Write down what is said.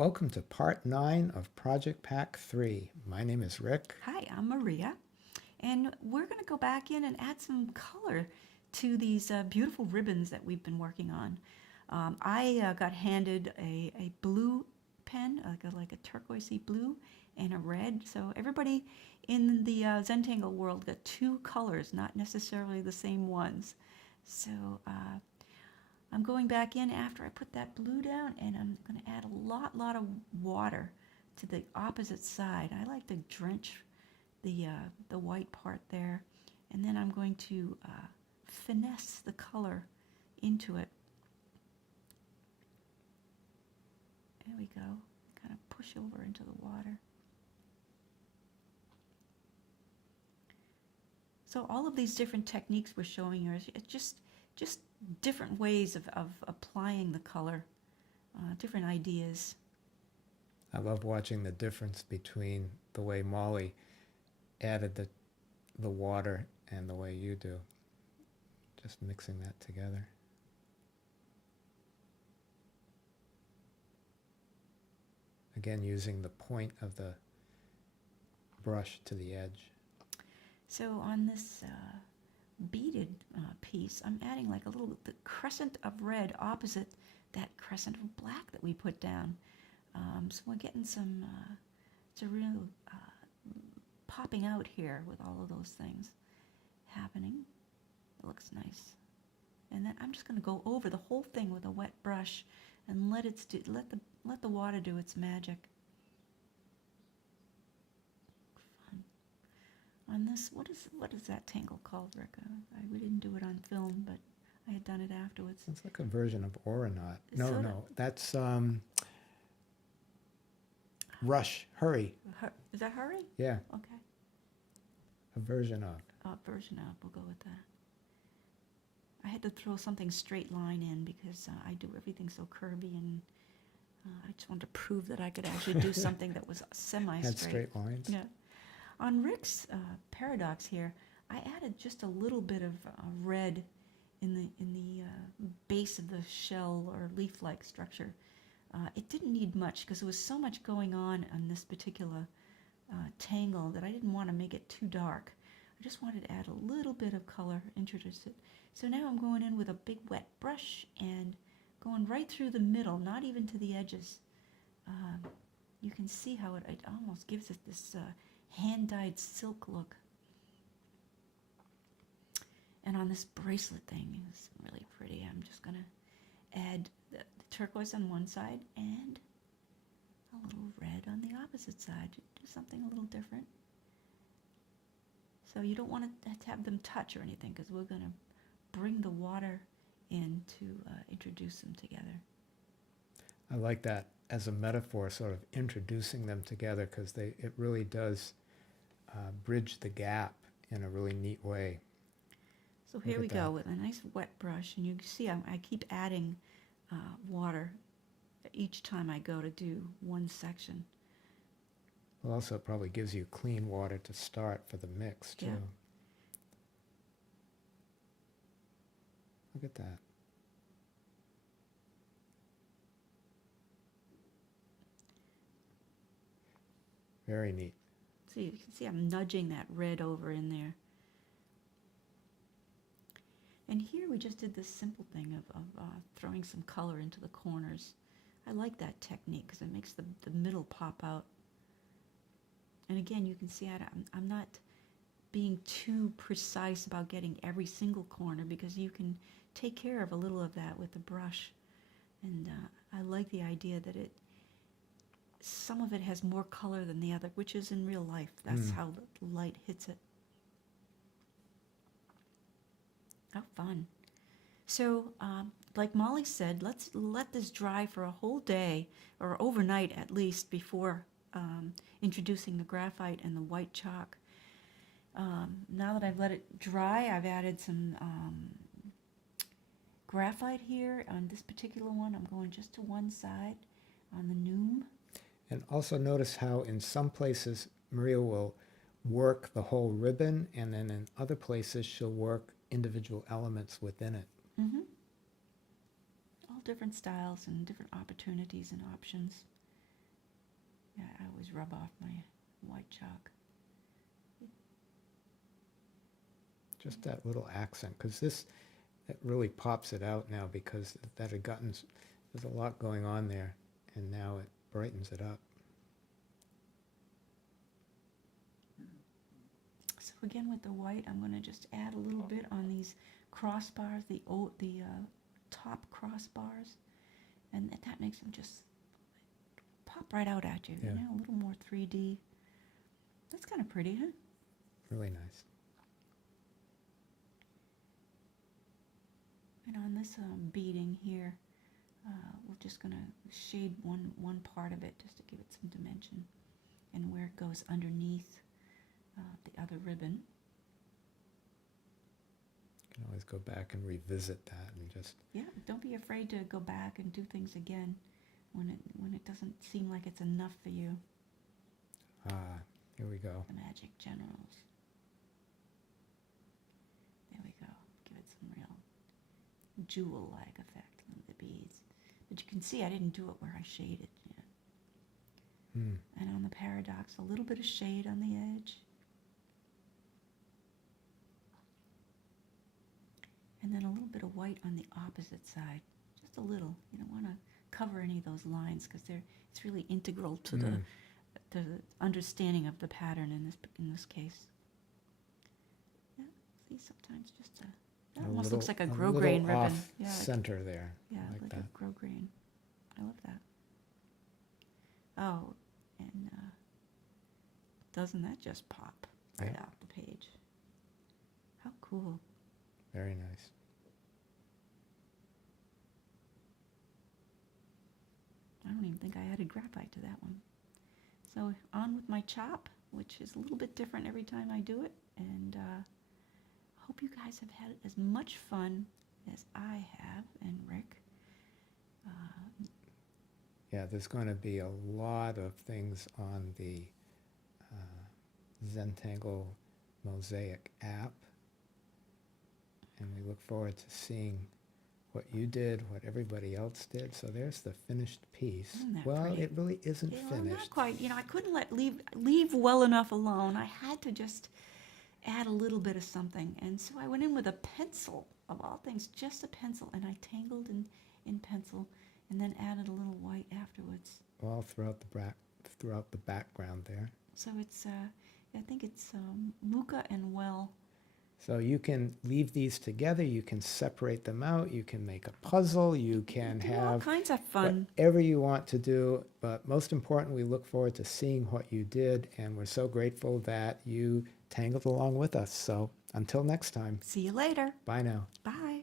Welcome to part 9 of Project Pack 3. My name is Rick. Hi, I'm Maria, and we're going to go back in and add some color to these beautiful ribbons that we've been working on. I got handed a blue pen, like a turquoisey blue, and a red. So everybody in the Zentangle world got two colors, not necessarily the same ones. So I'm going back in after I put that blue down, and I'm going to add a lot of water to the opposite side. I like to drench the white part there, and then I'm going to finesse the color into it. There we go. Kind of push over into the water. So all of these different techniques we're showing you, it's just different ways of applying the color, different ideas. I love watching the difference between the way Molly added the water and the way you do. Just mixing that together. Again, using the point of the brush to the edge. So on this beaded piece, I'm adding like the crescent of red opposite that crescent of black that we put down. So we're getting some, it's a real popping out here with all of those things happening. It looks nice. And then I'm just going to go over the whole thing with a wet brush and let the water do its magic. Fun. On this, what is that tangle called, Rick? We didn't do it on film, but I had done it afterwards. It's like a version of Aeronaut. No, that's Rush, Hurry. Is that Hurry? Yeah. Okay. A version of. Version of, we'll go with that. I had to throw something straight line in because I do everything so curvy, and I just wanted to prove that I could actually do something that was semi-straight. Had straight lines. Yeah. On Rick's paradox here, I added just a little bit of red in the base of the shell or leaf-like structure. It didn't need much because there was so much going on this particular tangle that I didn't want to make it too dark. I just wanted to add a little bit of color, introduce it. So now I'm going in with a big wet brush and going right through the middle, not even to the edges. You can see how it almost gives it this hand-dyed silk look. And on this bracelet thing, it's really pretty. I'm just going to add the turquoise on one side and a little red on the opposite side. Do something a little different. So you don't want to have them touch or anything because we're going to bring the water in to introduce them together. I like that as a metaphor, sort of introducing them together, because it really does bridge the gap in a really neat way. So here we go with a nice wet brush, and you can see I keep adding water each time I go to do one section. Well, also it probably gives you clean water to start for the mix too. Yeah. Look at that. Very neat. So you can see I'm nudging that red over in there. And here we just did this simple thing of throwing some color into the corners. I like that technique because it makes the middle pop out. And again, you can see I'm not being too precise about getting every single corner because you can take care of a little of that with the brush. And I like the idea that some of it has more color than the other, which is in real life. That's how the light hits it. Oh, fun. So, like Molly said, let's let this dry for a whole day, or overnight at least, before introducing the graphite and the white chalk. Now that I've let it dry, I've added some graphite here. On this particular one, I'm going just to one side on the Noom. And also notice how in some places Maria will work the whole ribbon, and then in other places she'll work individual elements within it. All different styles and different opportunities and options. Yeah, I always rub off my white chalk. Just that little accent, because this, it really pops it out now, because that had gotten, there's a lot going on there, and now it brightens it up. So again, with the white, I'm going to just add a little bit on these crossbars, the top crossbars, and that makes them just pop right out at you. Yeah. You know, a little more 3D. That's kind of pretty, huh? Really nice. And on this beading here, we're just going to shade one part of it just to give it some dimension, and where it goes underneath the other ribbon. You can always go back and revisit that and just, Yeah, don't be afraid to go back and do things again when it doesn't seem like it's enough for you. here we go. The Magic Generals. There we go. Give it some real jewel-like effect on the beads. But you can see I didn't do it where I shaded yet. And on the paradox, a little bit of shade on the edge. And then a little bit of white on the opposite side. Just a little. You don't want to cover any of those lines because it's really integral to the understanding of the pattern in this case. Yeah, see, sometimes just that almost looks like a grosgrain ribbon. Off Yeah, center there. yeah, like like that. a grosgrain. I love that. Oh, and doesn't that just pop right Yeah. off the page? How cool. Very nice. I don't even think I added graphite to that one. So on with my chop, which is a little bit different every time I do it. And hope you guys have had as much fun as I have, and Rick. Yeah, there's going to be a lot of things on the Zentangle Mosaic app. And we look forward to seeing what you did, what everybody else did. So there's the finished piece. Isn't that Well, pretty? it really isn't Yeah, well, finished. not quite. You know, I couldn't leave well enough alone. I had to just add a little bit of something. And so I went in with a pencil, of all things, just a pencil. And I tangled in pencil and then added a little white afterwards. All throughout the background there. So it's, I think it's Muka and Well. So you can leave these together, you can separate them out, you can make a puzzle, you can Do all have kinds of fun. whatever you want to do. But most important, we look forward to seeing what you did, and we're so grateful that you tangled along with us. So until next time, See you later. bye now. Bye.